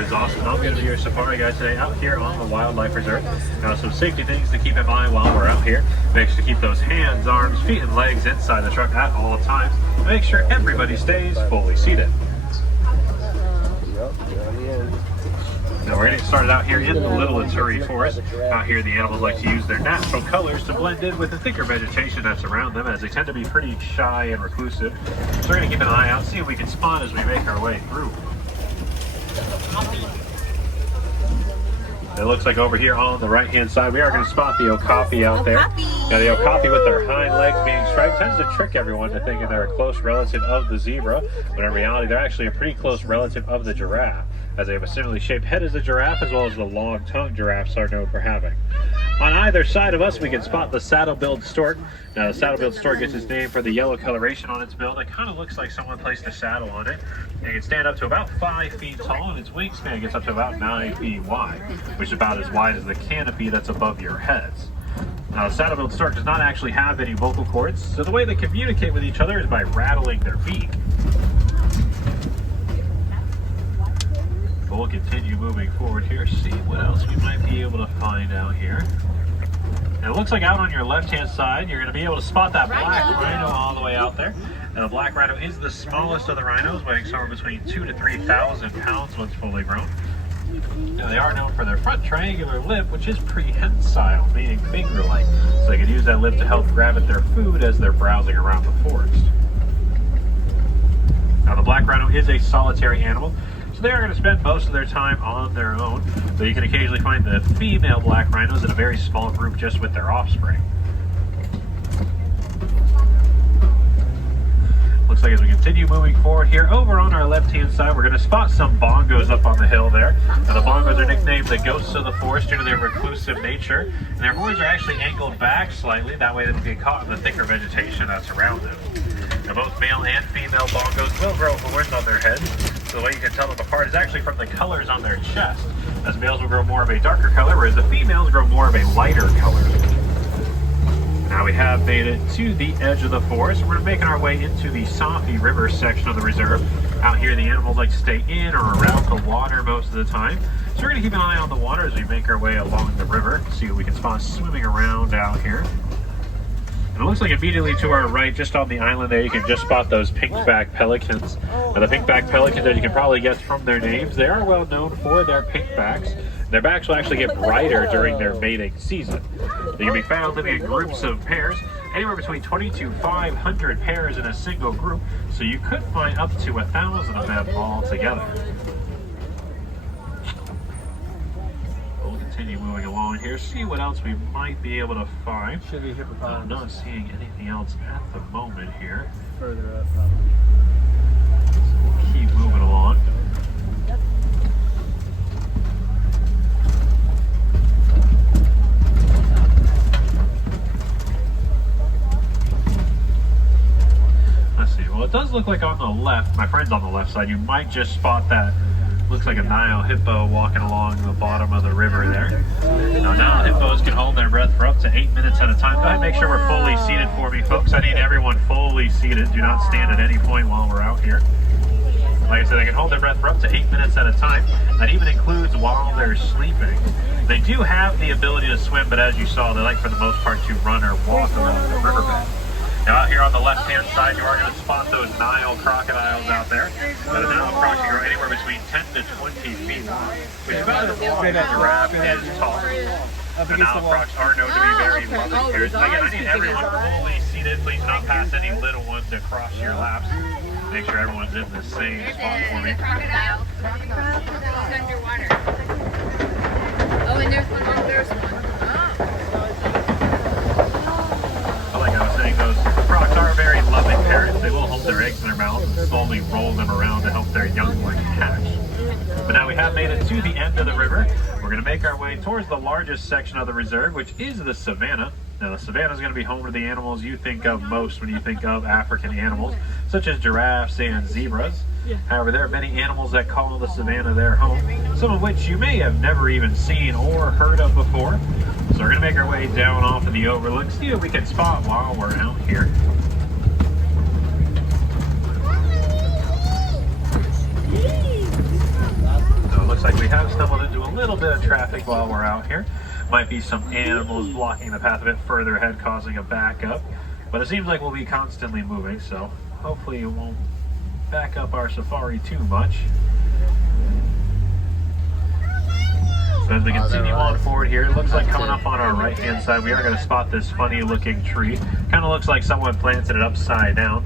Reserve is awesome. I'm going to be your safari guide today out here on the Wildlife Reserve. Now, some safety things to keep in mind while we're out here. Make sure to keep those hands, arms, feet, and legs inside the truck at all times. Make sure everybody stays fully seated. Now we're getting started out here in the Little Aturi Forest. Out here the animals like to use their natural colors to blend in with the thicker vegetation that's around them, as they tend to be pretty shy and reclusive. So we're going to keep an eye out, see if we can spot as we make our way through. It looks like over here on the right hand side we are going to spot the okapi out there. Now the okapi with their hind legs being striped tends to trick everyone to thinking they're a close relative of the zebra, when in reality they're actually a pretty close relative of the giraffe, as they have a similarly shaped head as the giraffe, as well as the long tongue giraffes are known for having. On either side of us we can spot the saddle-billed stork. Now the saddle-billed stork gets its name for the yellow coloration on its bill. It kind of looks like someone placed a saddle on it. It can stand up to about 5 feet tall, and its wingspan gets up to about 9 feet wide, which is about as wide as the canopy that's above your heads. Now the saddle-billed stork does not actually have any vocal cords, so the way they communicate with each other is by rattling their beak. But we'll continue moving forward here, see what else we might be able to find out here. And it looks like out on your left-hand side, you're going to be able to spot that black rhino all the way out there. And the black rhino is the smallest of the rhinos, weighing somewhere between 2,000 to 3,000 pounds once fully grown. Now they are known for their front triangular lip, which is prehensile, meaning finger-like, so they can use that lip to help grab at their food as they're browsing around the forest. Now the black rhino is a solitary animal, so they are going to spend most of their time on their own, though you can occasionally find the female black rhinos in a very small group just with their offspring. Looks like as we continue moving forward here, over on our left-hand side, we're going to spot some bongos up on the hill there. Now the bongos are nicknamed the ghosts of the forest due to their reclusive nature, and their horns are actually angled back slightly, that way they don't get caught in the thicker vegetation that's around them. Now both male and female bongos will grow horns on their heads, so the way you can tell them apart is actually from the colors on their chest, as males will grow more of a darker color, whereas the females grow more of a lighter color. Now we have made it to the edge of the forest. We're making our way into the Safi River section of the reserve. Out here the animals like to stay in or around the water most of the time. So we're going to keep an eye on the water as we make our way along the river, see what we can spot swimming around out here. And it looks like immediately to our right, just on the island there, you can just spot those pink-backed pelicans. Now the pink-backed pelicans, as you can probably guess from their names, they are well known for their pink backs. Their backs will actually get brighter during their mating season. They can be found living in groups of pairs, anywhere between 20 to 500 pairs in a single group, so you could find up to 1,000 of them all together. We'll continue moving along here, see what else we might be able to find. Should be hippopotamus. I'm not seeing anything else at the moment here. Further up, probably. So we'll keep moving along. Well, it does look like on the left, my friend's on the left side, you might just spot that. Looks like a Nile hippo walking along the bottom of the river there. Now, Nile hippos can hold their breath for up to 8 minutes at a time. Go ahead and make sure we're fully seated for me, folks. I need everyone fully seated. Do not stand at any point while we're out here. Like I said, they can hold their breath for up to 8 minutes at a time. That even includes while they're sleeping. They do have the ability to swim, but as you saw, they like for the most part to run or walk along the riverbed. Now out here on the left-hand side, you are going to spot those Nile crocodiles out there. Now the Nile croc can grow anywhere between 10 to 20 feet long, which is about as long as a giraffe is tall. The Nile crocs are known to be very loving pairs. Again, I need everyone fully seated. Please do not pass any little ones across your laps. Make sure everyone's in the same spot for me. Crocodile. Crocodile's underwater. Oh, and there's one on there's one. Like I was saying, those crocs are very loving parents. They will hold their eggs in their mouths and slowly roll them around to help their young ones hatch. But now we have made it to the end of the river. We're going to make our way towards the largest section of the reserve, which is the savannah. Now the savannah is going to be home to the animals you think of most when you think of African animals, such as giraffes and zebras. However, there are many animals that call the savannah their home, some of which you may have never even seen or heard of before. So we're going to make our way down off of the overlook, see what we can spot while we're out here. So it looks like little bit of traffic while we're out here. Might be some animals blocking the path a bit further ahead, causing a backup. But it seems like we'll be constantly moving, so hopefully it won't back up our safari too much. So as we continue on forward here, it looks like coming up on our right-hand side, we are going to spot this funny-looking tree. Kind of looks like someone planted it upside down.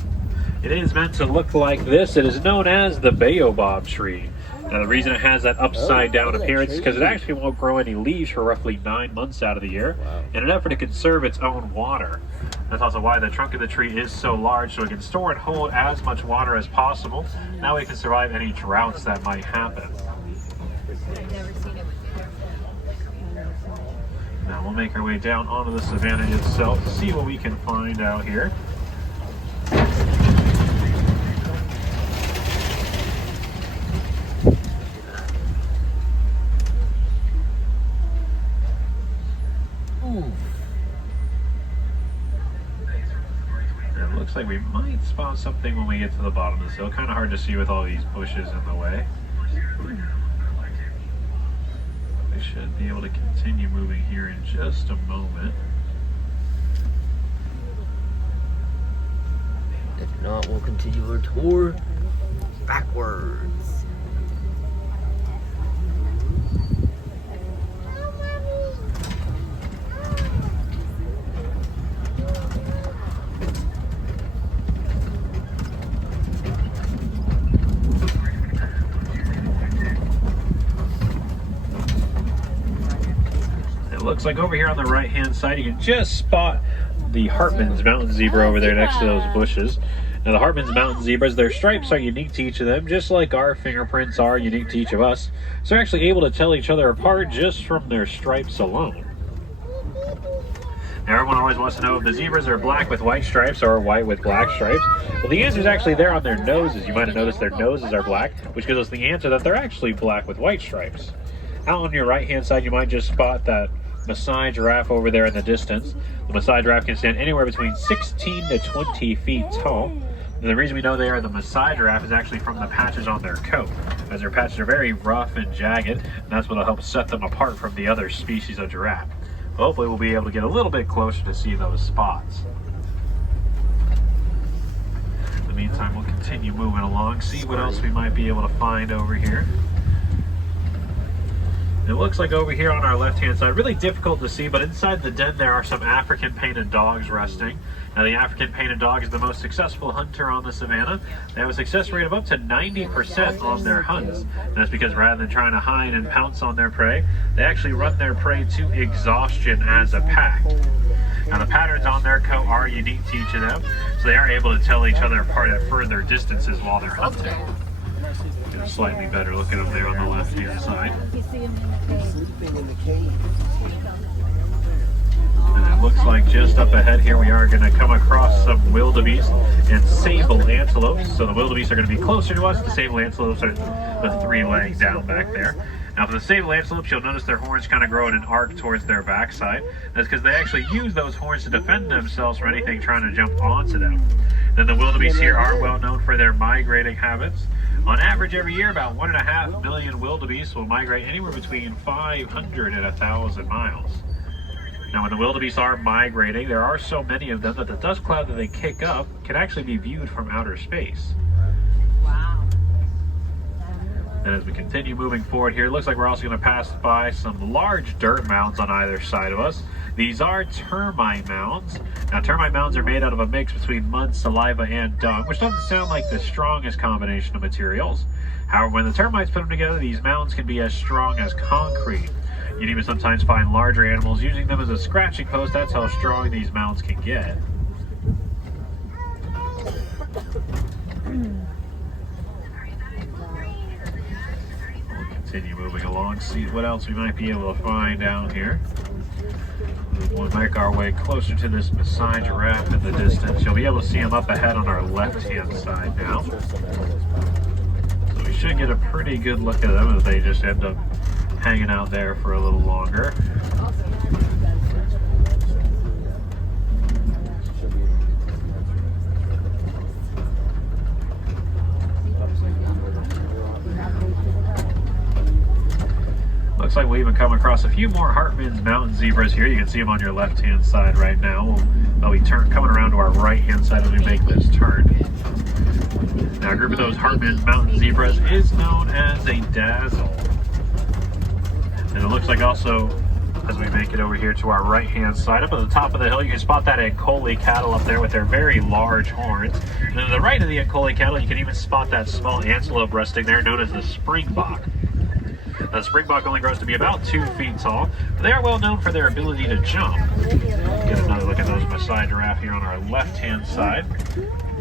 It is meant to look like this. It is known as the baobab tree. Now, the reason it has that upside-down appearance is because it actually won't grow any leaves for roughly 9 months out of the year in an effort to conserve its own water. That's also why the trunk of the tree is so large, so it can store and hold as much water as possible. That way it can survive any droughts that might happen. Now we'll make our way down onto the savanna itself to see what we can find out here. It looks like we might spot something when we get to the bottom of this hill. Kind of hard to see with all these bushes in the way. We should be able to continue moving here in just a moment. If not, we'll continue our tour backwards. Looks like over here on the right hand side you can just spot the Hartman's mountain zebra over there next to those bushes. Now the Hartman's mountain zebras, their stripes are unique to each of them, just like our fingerprints are unique to each of us. So they're actually able to tell each other apart just from their stripes alone. Now everyone always wants to know if the zebras are black with white stripes or white with black stripes. Well, the answer is actually there on their noses. You might have noticed their noses are black, which gives us the answer that they're actually black with white stripes. Out on your right hand side you might just spot that Maasai giraffe over there in the distance. The Maasai giraffe can stand anywhere between 16 to 20 feet tall. And the reason we know they are the Maasai giraffe is actually from the patches on their coat, as their patches are very rough and jagged, and that's what will help set them apart from the other species of giraffe. Hopefully we'll be able to get a little bit closer to see those spots. In the meantime, we'll continue moving along, see what else we might be able to find over here. It looks like over here on our left-hand side, really difficult to see, but inside the den there are some African painted dogs resting. Now the African painted dog is the most successful hunter on the savannah. They have a success rate of up to 90% on their hunts. And that's because rather than trying to hide and pounce on their prey, they actually run their prey to exhaustion as a pack. Now the patterns on their coat are unique to each of them, so they are able to tell each other apart at further distances while they're hunting. Get a slightly better look at them there on the left-hand side. And it looks like just up ahead here we are going to come across some wildebeest and sable antelopes. So the wildebeest are going to be closer to us. The sable antelopes are the 3 legs down back there. Now for the sable antelopes, you'll notice their horns kind of grow in an arc towards their backside. That's because they actually use those horns to defend themselves from anything trying to jump onto them. Then the wildebeest here are well known for their migrating habits. On average, every year, about 1.5 million wildebeest will migrate anywhere between 500 and 1,000 miles. Now, when the wildebeest are migrating, there are so many of them that the dust cloud that they kick up can actually be viewed from outer space. Wow. And as we continue moving forward here, it looks like we're also going to pass by some large dirt mounds on either side of us. These are termite mounds. Now, termite mounds are made out of a mix between mud, saliva, and dung, which doesn't sound like the strongest combination of materials. However, when the termites put them together, these mounds can be as strong as concrete. You'd even sometimes find larger animals using them as a scratching post. That's how strong these mounds can get. We'll continue moving along, see what else we might be able to find down here. We'll make our way closer to this Maasai giraffe in the distance. You'll be able to see him up ahead on our left-hand side now. So we should get a pretty good look at them if they just end up hanging out there for a little longer. Looks like we'll even come across a few more Hartmann's mountain zebras here. You can see them on your left-hand side right now. They'll be coming around to our right-hand side as we make this turn. Now, a group of those Hartmann's mountain zebras is known as a dazzle. And it looks like also, as we make it over here to our right-hand side, up at the top of the hill, you can spot that Ankole cattle up there with their very large horns. And then to the right of the Ankole cattle, you can even spot that small antelope resting there, known as the springbok. The springbok only grows to be about 2 feet tall, but they are well known for their ability to jump. Get another look at those Maasai giraffe here on our left-hand side.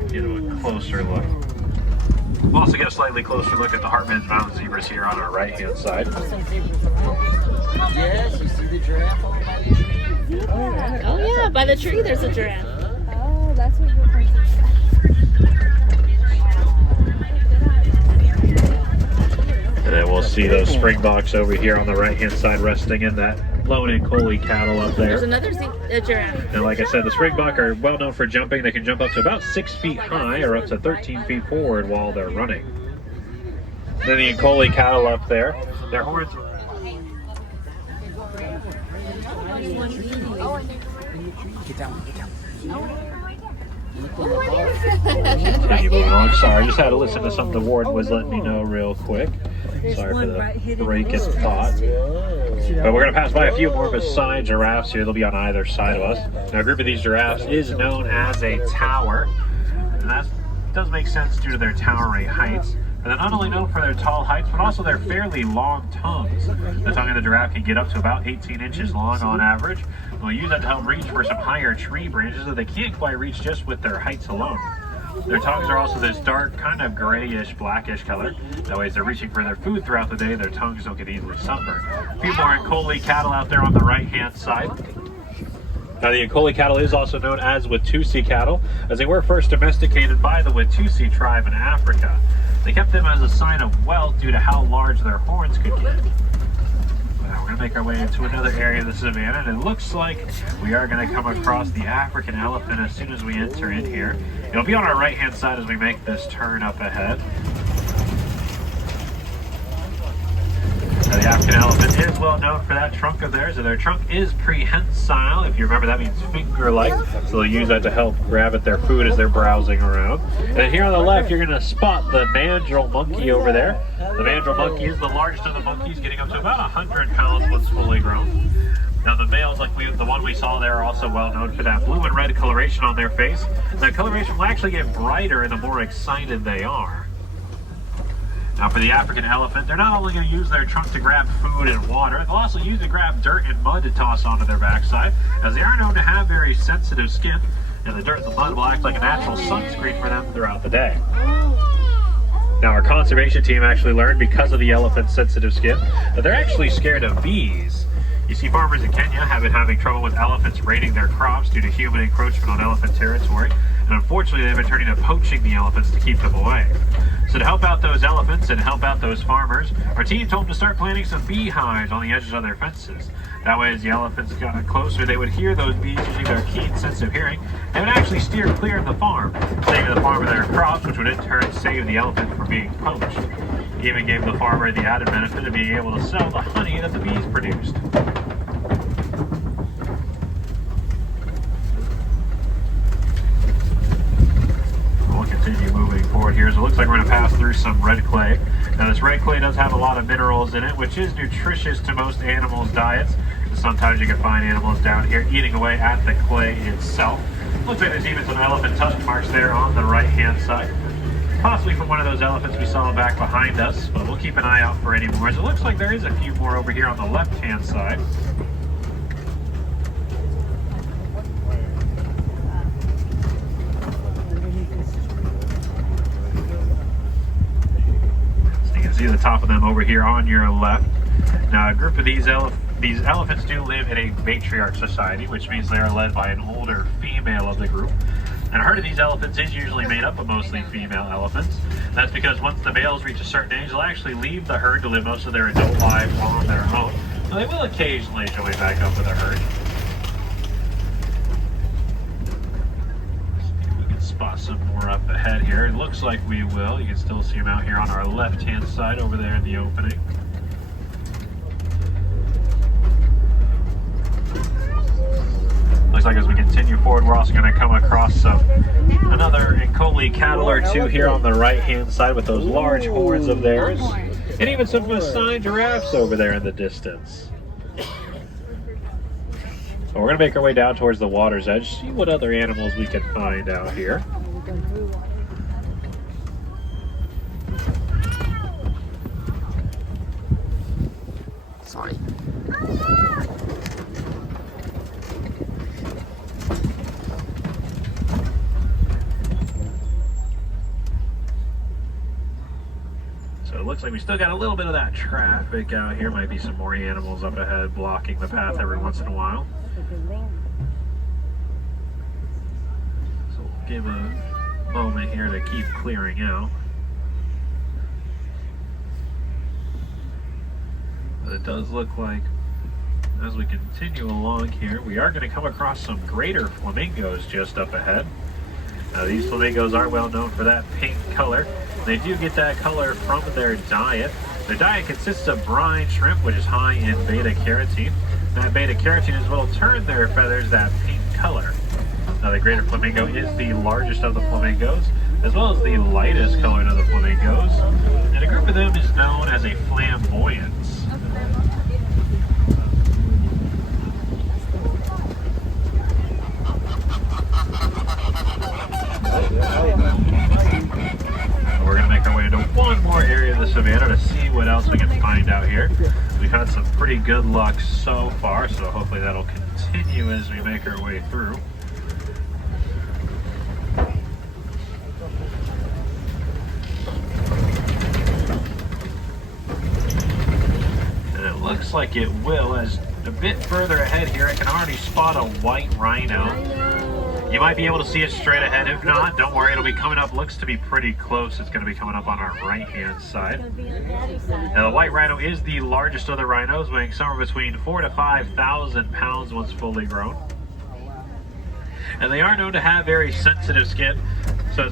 Get a closer look. We'll also get a slightly closer look at the Hartmann's mountain zebras here on our right-hand side. Yes, you see the giraffe over by the tree? Oh yeah, by the tree there's a giraffe. Oh, that's what you're pointing at. And then we'll see those springboks over here on the right-hand side resting in that lone Ankole cattle up there. There's another giraffe. And like I said, the springbok are well known for jumping. They can jump up to about 6 feet high or up to 13 feet forward while they're running. Then the Ankole cattle up there, their horns. Get down, get down. Continue moving on. Sorry, I just had to listen to something the warden was letting me know real quick. Sorry for the break in thought. But we're going to pass by a few more Maasai giraffes here. They'll be on either side of us. Now, a group of these giraffes is known as a tower. And that does make sense due to their towering heights. And they're not only known for their tall heights, but also their fairly long tongues. The tongue of the giraffe can get up to about 18 inches long on average. And we'll use that to help reach for some higher tree branches that they can't quite reach just with their heights alone. Their tongues are also this dark, kind of grayish, blackish color. That way, as they're reaching for their food throughout the day, their tongues don't get easily sunburned. A few more Ankole cattle out there on the right-hand side. Now, the Ankole cattle is also known as Watusi cattle, as they were first domesticated by the Watusi tribe in Africa. They kept them as a sign of wealth due to how large their horns could get. Now we're going to make our way into another area of the savannah, and it looks like we are going to come across the African elephant as soon as we enter in here. It'll be on our right-hand side as we make this turn up ahead. Now, the African elephant is well known for that trunk of theirs, and their trunk is prehensile. If you remember, that means finger-like, so they'll use that to help grab at their food as they're browsing around. And here on the left, you're going to spot the mandrill monkey over there. The mandrill monkey is the largest of the monkeys, getting up to about 100 pounds once fully grown. Now, the males, like the one we saw there, are also well known for that blue and red coloration on their face. That coloration will actually get brighter the more excited they are. Now, for the African elephant, they're not only going to use their trunk to grab food and water, they'll also use to grab dirt and mud to toss onto their backside, as they are known to have very sensitive skin, and the dirt and the mud will act like a natural sunscreen for them throughout the day. Now, our conservation team actually learned, because of the elephant's sensitive skin, that they're actually scared of bees. You see, farmers in Kenya have been having trouble with elephants raiding their crops due to human encroachment on elephant territory, and unfortunately they've been turning to poaching the elephants to keep them away. So to help out those elephants and help out those farmers, our team told them to start planting some beehives on the edges of their fences. That way, as the elephants got closer, they would hear those bees using their keen sense of hearing. They would actually steer clear of the farm, saving the farmer their crops, which would in turn save the elephant from being poached. He even gave the farmer the added benefit of being able to sell the honey that the bees produced. Continue moving forward here. So it looks like we're going to pass through some red clay. Now, this red clay does have a lot of minerals in it, which is nutritious to most animals' diets. And sometimes you can find animals down here eating away at the clay itself. Looks like there's even some elephant tusk marks there on the right-hand side. Possibly from one of those elephants we saw back behind us, but we'll keep an eye out for any more. So it looks like there is a few more over here on the left-hand side. See the top of them over here on your left. Now, a group of these elephants do live in a matriarch society, which means they are led by an older female of the group. And a herd of these elephants is usually made up of mostly female elephants. That's because once the males reach a certain age, they'll actually leave the herd to live most of their adult lives on their own. Now, they will occasionally join back up with the herd. Spot some more up ahead here. It looks like we will. You can still see them out here on our left-hand side over there in the opening. continue forward, we're also going to come across another Ankole cattle or two here on the right-hand side with those large horns of theirs. And even some assigned giraffes over there in the distance. So we're going to make our way down towards the water's edge, see what other animals we can find out here. Sorry. So it looks like we still got a little bit of that traffic out here. Might be some more animals up ahead blocking the path every once in a while. So we'll give a moment here to keep clearing out. But it does look like as we continue along here, we are going to come across some greater flamingos just up ahead. Now these flamingos are well known for that pink color. They do get that color from their diet. Their diet consists of brine shrimp, which is high in beta-carotene. That beta-carotene is what will turn their feathers that pink color. Now the greater flamingo is the largest of the flamingos, as well as the lightest colored of the flamingos. And a group of them is known as a flamboyance. We're going to make our way into one more area of the savannah to see what else we can find out here. We've had some pretty good luck so far, so hopefully that'll continue as we make our way through. And it looks like it will, as a bit further ahead here I can already spot a white rhino. You might be able to see it straight ahead. If not, don't worry, it'll be coming up. Looks to be pretty close. It's going to be coming up on our right-hand side. Now, the white rhino is the largest of the rhinos, weighing somewhere between 4,000 to 5,000 pounds once fully grown. And they are known to have very sensitive skin. So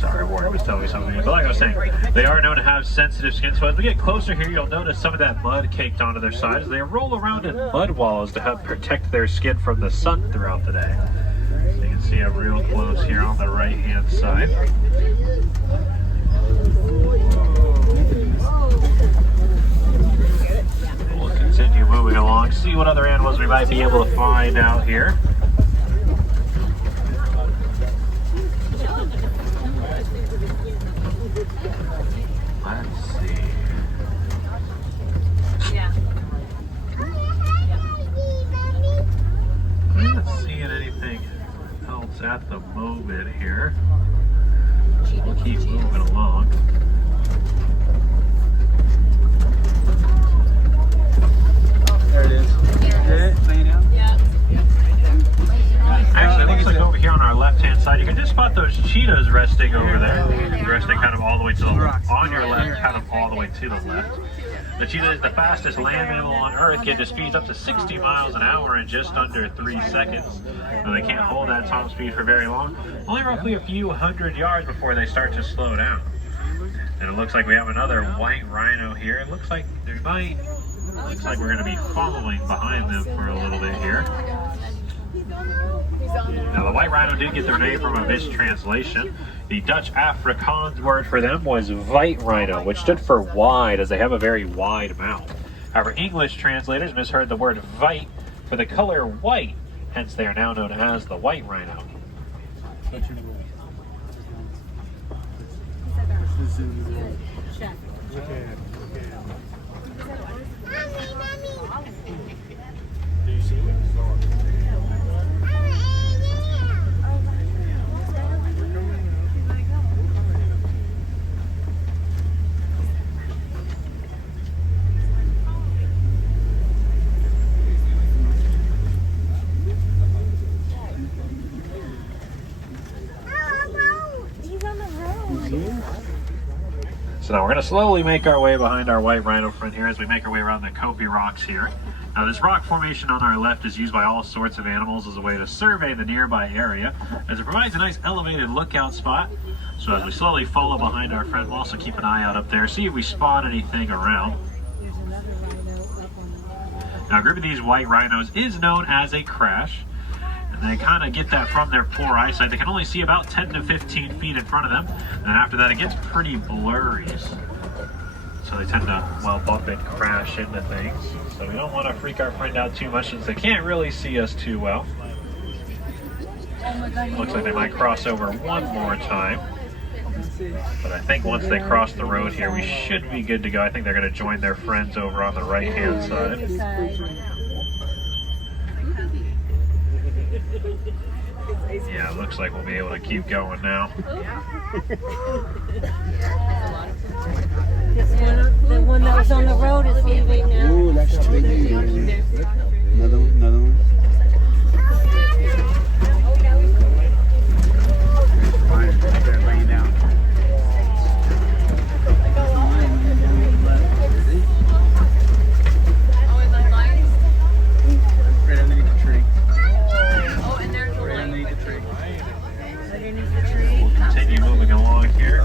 sorry, Warren was telling me something. But like I was saying, they are known to have sensitive skin. So as we get closer here, you'll notice some of that mud caked onto their sides. They roll around in mud wallows to help protect their skin from the sun throughout the day. So you can see it real close here on the right-hand side. We'll continue moving along, see what other animals we might be able to find out here. At the moment here. We'll keep moving along. There it is. Yeah, lay down. Yeah. Actually, it looks like over here on our left-hand side, you can just spot those cheetahs resting over there. Resting kind of all the way to the left. On your left, kind of all the way to the left. The cheetah is the fastest land mammal on Earth, can speeds up to 60 miles an hour in just under 3 seconds. Now, they can't hold that top speed for very long, only roughly a few hundred yards before they start to slow down. And it looks like we have another white rhino here. It looks like we're going to be following behind them for a little bit here. Now, the white rhino did get their name from a mistranslation. The Dutch Afrikaans word for them was white rhino, which stood for wide, as they have a very wide mouth. However, English translators misheard the word white for the color white, hence they are now known as the white rhino. So now we're going to slowly make our way behind our white rhino friend here as we make our way around the Kopi rocks here. Now this rock formation on our left is used by all sorts of animals as a way to survey the nearby area, as it provides a nice elevated lookout spot. So as we slowly follow behind our friend, we'll also keep an eye out up there, see if we spot anything around. Now a group of these white rhinos is known as a crash. And they kind of get that from their poor eyesight. They can only see about 10 to 15 feet in front of them. And after that it gets pretty blurry. So they tend to, well, bump and crash into things. So we don't want to freak our friend out too much since they can't really see us too well. Looks like they might cross over one more time. But I think once they cross the road here, we should be good to go. I think they're going to join their friends over on the right-hand side. Yeah, it looks like we'll be able to keep going now. The one that was on the road is leaving now. Ooh, that's tricky. Another one, another one. Fine, they're laying down. Right underneath the tree. Oh, and there's a Right light. underneath the tree. Underneath the tree. We'll continue moving along here.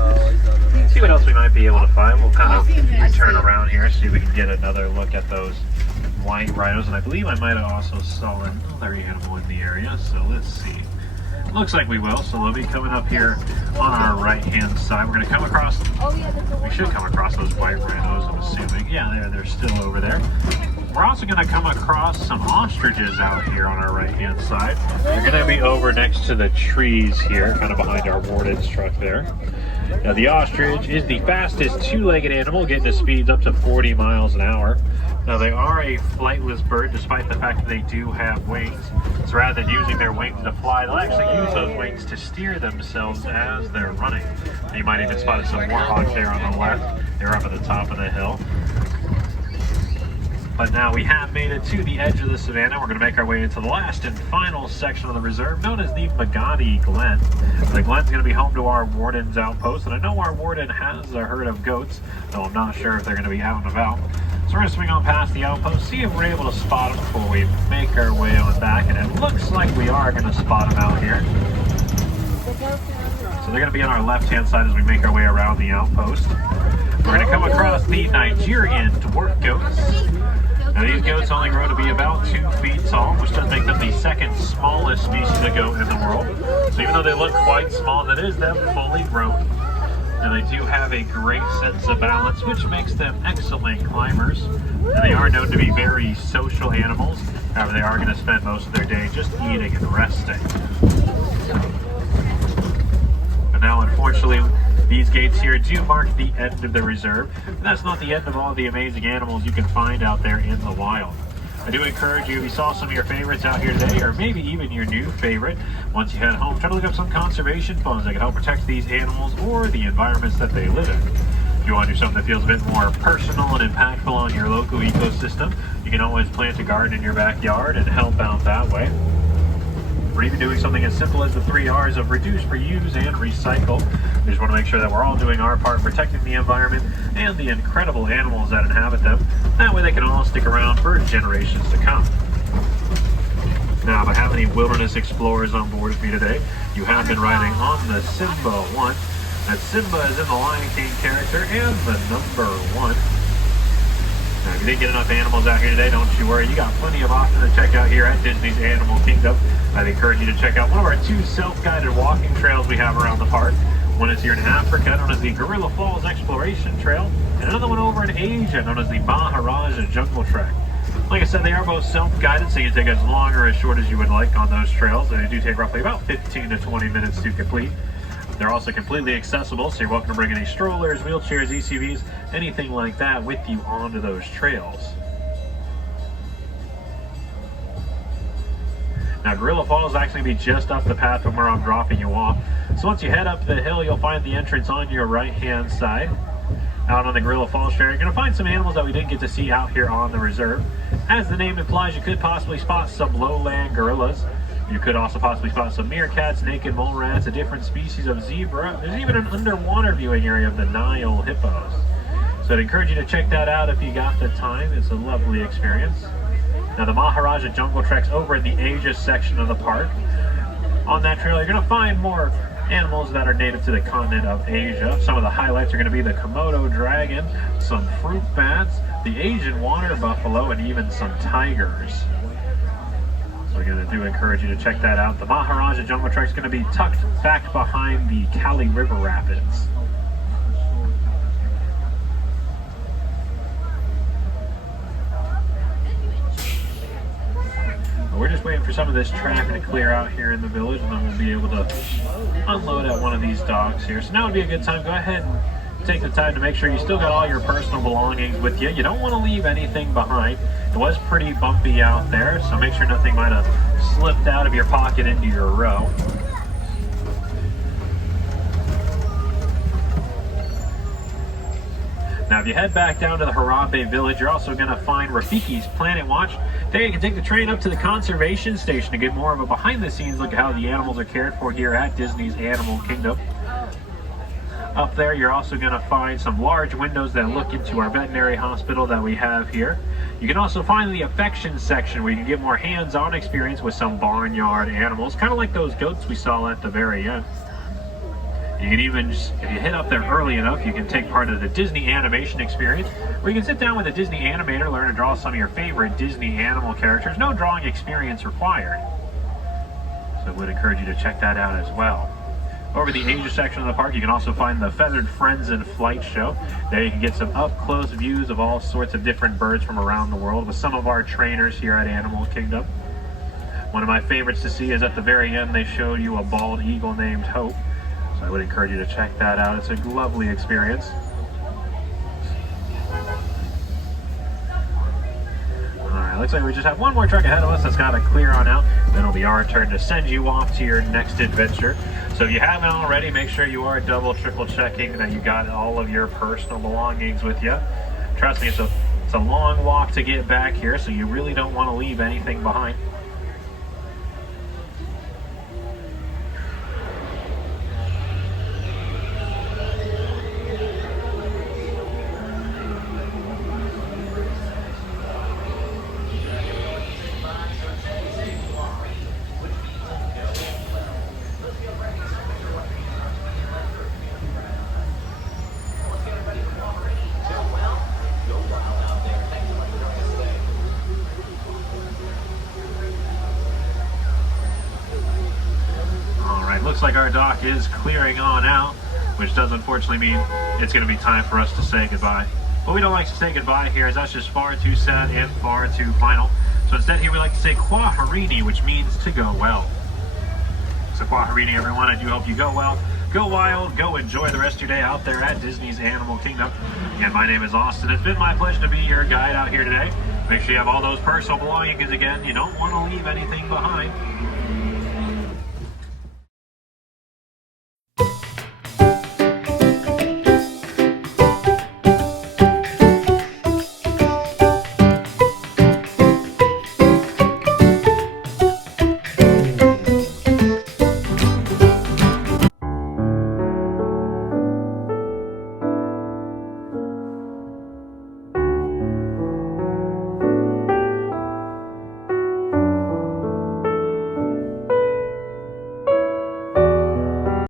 See what else we might be able to find. We'll kind of turn around here, see if we can get another look at those white rhinos. And I believe I might have also saw another animal in the area, so let's see. Looks like we will, so they'll be coming up here on our right-hand side. We're going to come across, we should come across those white rhinos, I'm assuming. Yeah, they're still over there. We're also going to come across some ostriches out here on our right-hand side. They're going to be over next to the trees here, kind of behind our warden's truck there. Now the ostrich is the fastest two-legged animal, getting to speeds up to 40 miles an hour. Now they are a flightless bird, despite the fact that they do have wings. So rather than using their wings to fly, they'll actually use those wings to steer themselves as they're running. You might even spot some warthogs there on the left. They're up at the top of the hill. But now we have made it to the edge of the savannah. We're going to make our way into the last and final section of the reserve, known as the Magadi Glen. The glen's going to be home to our warden's outpost, and I know our warden has a herd of goats, though I'm not sure if they're going to be out and about. So we're going to swing on past the outpost, see if we're able to spot them before we make our way on back, and it looks like we are going to spot them out here. So they're going to be on our left-hand side as we make our way around the outpost. We're going to come across the Nigerian dwarf goats. Now these goats only grow to be about 2 feet tall, which does make them the second smallest species of goat in the world. So even though they look quite small, that is them fully grown. And they do have a great sense of balance, which makes them excellent climbers. And they are known to be very social animals. However, they are going to spend most of their day just eating and resting. But now, unfortunately, these gates here do mark the end of the reserve. But that's not the end of all the amazing animals you can find out there in the wild. I do encourage you, if you saw some of your favorites out here today, or maybe even your new favorite, once you head home, try to look up some conservation funds that can help protect these animals or the environments that they live in. If you want to do something that feels a bit more personal and impactful on your local ecosystem, you can always plant a garden in your backyard and help out that way. Or even doing something as simple as the 3 R's of reduce, reuse, and recycle. We just want to make sure that we're all doing our part protecting the environment and the incredible animals that inhabit them. That way they can all stick around for generations to come. Now, if I have any wilderness explorers on board with me today, you have been riding on the Simba 1. That Simba is in the Lion King character and the number 1. Now, if you didn't get enough animals out here today, don't you worry. You got plenty of options to check out here at Disney's Animal Kingdom. I'd encourage you to check out one of our 2 self-guided walking trails we have around the park. One is here in Africa, known as the Gorilla Falls Exploration Trail, and another one over in Asia, known as the Maharaja Jungle Trek. Like I said, they are both self-guided, so you can take as long or as short as you would like on those trails, and they do take roughly about 15 to 20 minutes to complete. They're also completely accessible, so you're welcome to bring any strollers, wheelchairs, ECVs, anything like that with you onto those trails. Now, Gorilla Falls is actually going to be just up the path from where I'm dropping you off. So once you head up the hill, you'll find the entrance on your right-hand side. Out on the Gorilla Falls Trail, you're going to find some animals that we didn't get to see out here on the reserve. As the name implies, you could possibly spot some lowland gorillas. You could also possibly spot some meerkats, naked mole rats, a different species of zebra. There's even an underwater viewing area of the Nile hippos. So I'd encourage you to check that out if you got the time. It's a lovely experience. Now the Maharaja Jungle Trek's over in the Asia section of the park. On that trail, you're going to find more animals that are native to the continent of Asia. Some of the highlights are going to be the Komodo dragon, some fruit bats, the Asian water buffalo, and even some tigers. So again, I do encourage you to check that out. The Maharaja Jungle Trek is going to be tucked back behind the Kali River Rapids. We're just waiting for some of this traffic to clear out here in the village, and then we'll be able to unload at one of these docks here. So now would be a good time. Go ahead and take the time to make sure you still got all your personal belongings with you. You don't want to leave anything behind. It was pretty bumpy out there, so make sure nothing might have slipped out of your pocket into your row. Now, if you head back down to the Harambe village, you're also going to find Rafiki's Planet Watch. There you can take the train up to the conservation station to get more of a behind-the-scenes look at how the animals are cared for here at Disney's Animal Kingdom. Up there, you're also going to find some large windows that look into our veterinary hospital that we have here. You can also find the affection section where you can get more hands-on experience with some barnyard animals, kind of like those goats we saw at the very end. You can even, if you hit up there early enough, you can take part of the Disney animation experience, where you can sit down with a Disney animator, learn to draw some of your favorite Disney animal characters. No drawing experience required. So I would encourage you to check that out as well. Over the Asia section of the park, you can also find the Feathered Friends in Flight show. There you can get some up-close views of all sorts of different birds from around the world with some of our trainers here at Animal Kingdom. One of my favorites to see is at the very end, they showed you a bald eagle named Hope. So I would encourage you to check that out. It's a lovely experience. Alright, looks like we just have one more truck ahead of us that's got to clear on out. Then it'll be our turn to send you off to your next adventure. So if you haven't already, make sure you are double, triple checking that you got all of your personal belongings with you. Trust me, it's a long walk to get back here, so you really don't want to leave anything behind. Looks like our dock is clearing on out, which does unfortunately mean it's going to be time for us to say goodbye. But we don't like to say goodbye here, as that's just far too sad and far too final. So instead here we like to say Kwaherini, which means to go well. So Kwaherini, everyone, I do hope you go well, go wild, go enjoy the rest of your day out there at Disney's Animal Kingdom. Again, my name is Austin. It's been my pleasure to be your guide out here today. Make sure you have all those personal belongings again. You don't want to leave anything behind.